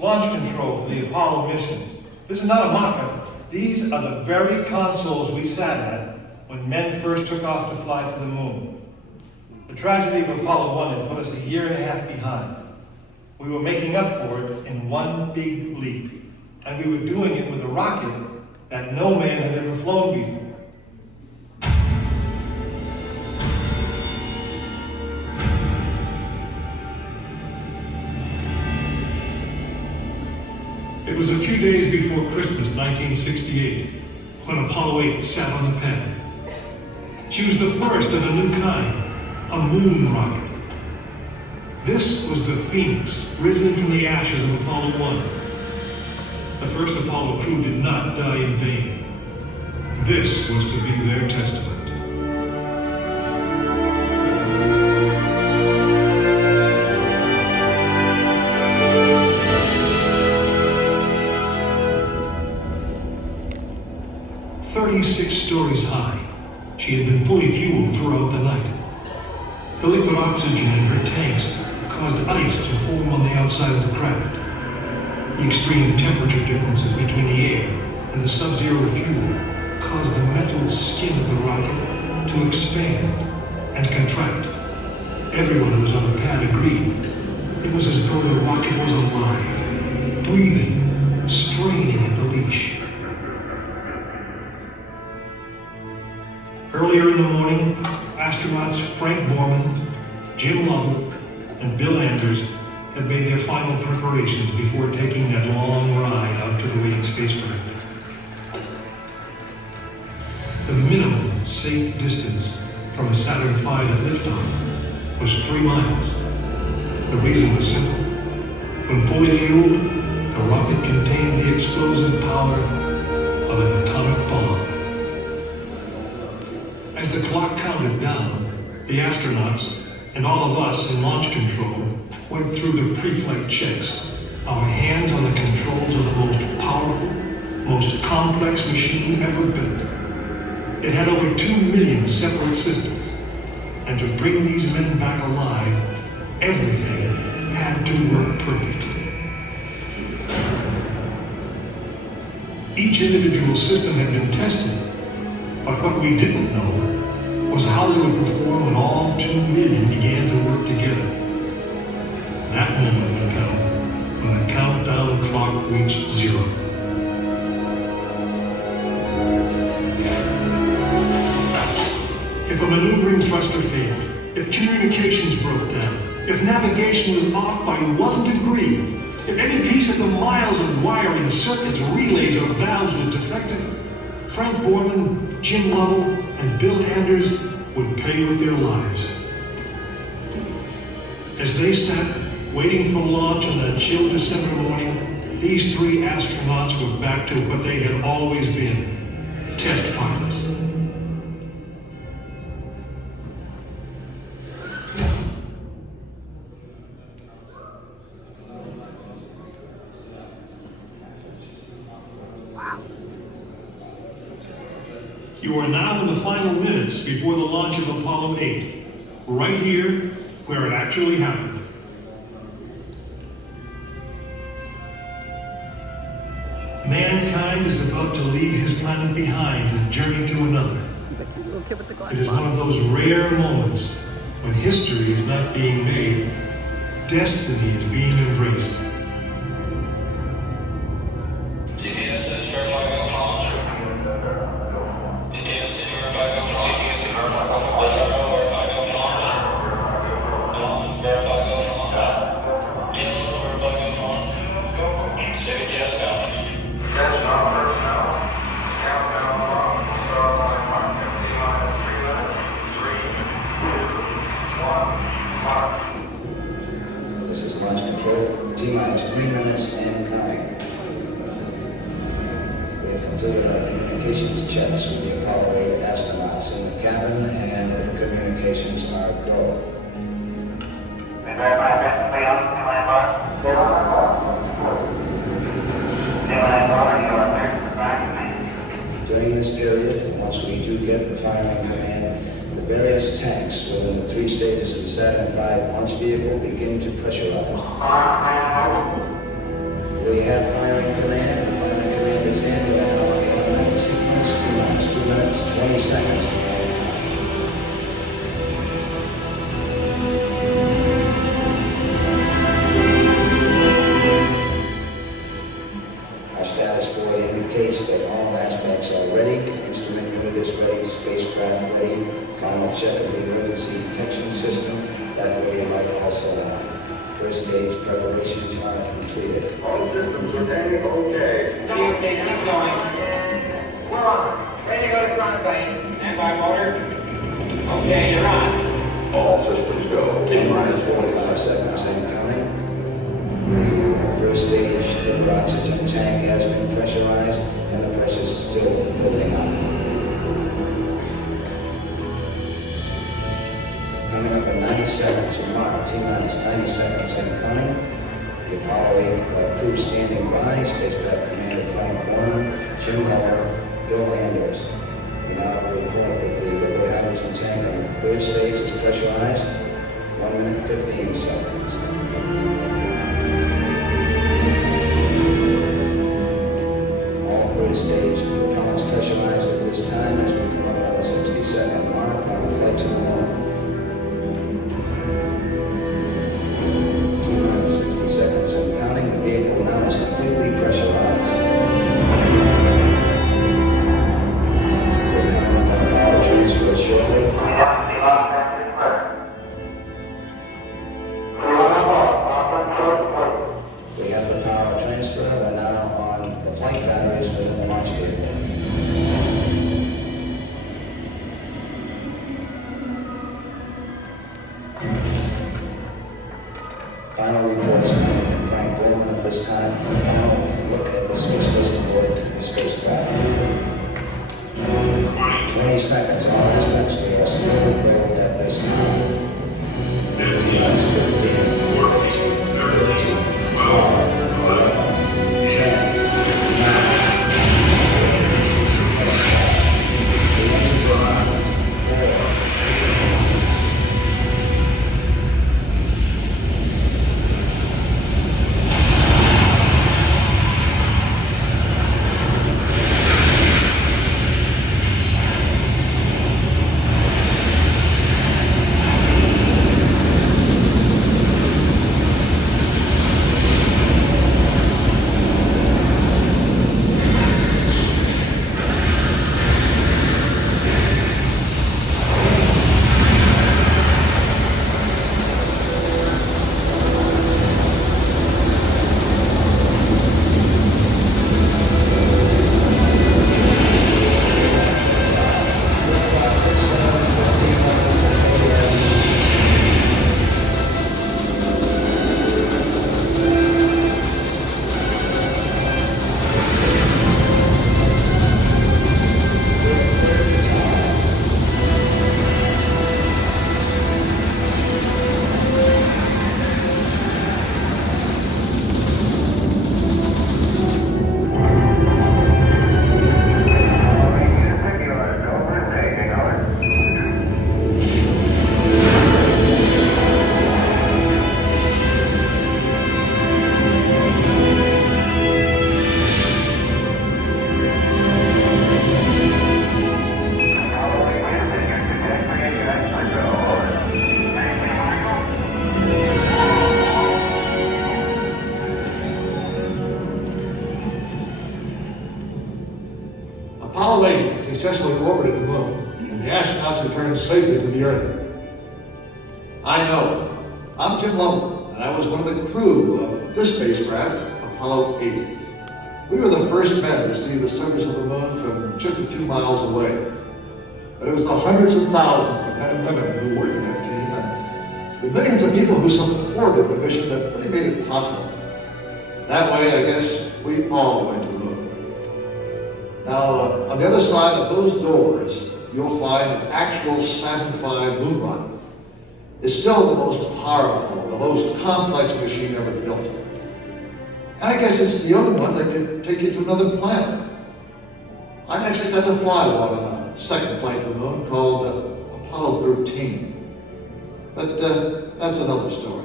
Launch control for the Apollo missions. This is not a mock-up. These are the very consoles we sat at when men first took off to fly to the moon. The tragedy of Apollo 1 had put us a year and a half behind. We were making up for it in one big leap, and we were doing it with a rocket that no man had ever flown before. It was a few days before Christmas 1968 when Apollo 8 sat on the pad. She was the first of a new kind, a moon rocket. This was the Phoenix, risen from the ashes of Apollo 1. The first Apollo crew did not die in vain. This was to be their testament. "36 stories high, she had been fully fueled throughout the night. The liquid oxygen in her tanks caused ice to form on the outside of the craft. The extreme temperature differences between the air and the sub-zero fuel caused the metal skin of the rocket to expand and contract. Everyone who was on the pad agreed. It was as though the rocket was alive, breathing, straining at the leash. Earlier in the morning, astronauts Frank Borman, Jim Lovell, and Bill Anders had made their final preparations before taking that long ride out to the waiting spacecraft. The minimum safe distance from a Saturn V at liftoff was 3 miles. The reason was simple. When fully fueled, the rocket contained the explosive power of an atomic bomb. As the clock counted down, the astronauts and all of us in launch control went through the pre-flight checks. Our hands on the controls of the most powerful, most complex machine ever built. It had over 2 million separate systems. And to bring these men back alive, everything had to work perfectly. Each individual system had been tested, but what we didn't know was how they would perform when all 2 million began to work together. That moment would come when the countdown clock reached 0. If a maneuvering thruster failed, if communications broke down, if navigation was off by 1 degree, if any piece of the miles of wiring, circuits, relays, or valves was defective, Frank Borman, Jim Lovell, and Bill Anders would pay with their lives. As they sat waiting for launch on that chill December morning, these 3 astronauts were back to what they had always been, test pilots. You are now in the final minutes before the launch of Apollo 8, right here where it actually happened. Mankind is about to leave his planet behind and journey to another. It is one of those rare moments when history is not being made, destiny is being embraced. This is launch control, T-minus 3 minutes and counting. We have completed our communications checks with the Apollo 8 astronauts in the cabin, and the communications are go. During this period, once we do get the firing command, the various tanks within the 3 stages of the Saturn V launch vehicle begin to pressurize. First stage preparations are completed. All systems okay, okay. Okay, keep going. We're on. Ready to go to ground plane. Stand by motor. Okay, you're on. All systems go. T-minus 45 seconds incoming. The first stage liquid oxygen tank has been pressurized and the pressure is still building up. Coming up in 90 seconds, mark T-minus 90 seconds incoming. The Apollo 8 crew standing by, spacecraft commander Frank Borman, Jim Miller, Bill Anders. We now report that the liquid hydrogen tank on the third stage is pressurized. 1 minute 15 seconds. All third stage propellants pressurized at this time as we come up on the 60-second mark on the flight to the moon. T-minus 60 seconds and counting. The vehicle now is completely pressurized. We're coming up on power transfer shortly. We have the power transfer. We're now on the flight batteries within the launch vehicle. Final reports coming from Frank Borman at this time. Final look at the switch list aboard the spacecraft. 20 seconds, all aspects. We are still prepared at this time. 15, 14, 13, 12, 11, 10, 8 successfully orbited the moon, and the astronauts returned safely to the Earth. I know. I'm Jim Lovell, and I was one of the crew of this spacecraft, Apollo 8. We were the first men to see the surface of the moon from just a few miles away. But it was the hundreds of thousands of men and women who worked in that team, and the millions of people who supported the mission that really made it possible. That way, I guess, we all went to the moon. Now, on the other side of those doors, you'll find an actual Saturn V moon rocket. It's still the most powerful, the most complex machine ever built. And I guess it's the only one that can take you to another planet. I actually got to fly one on a second flight to the moon called Apollo 13. But that's another story.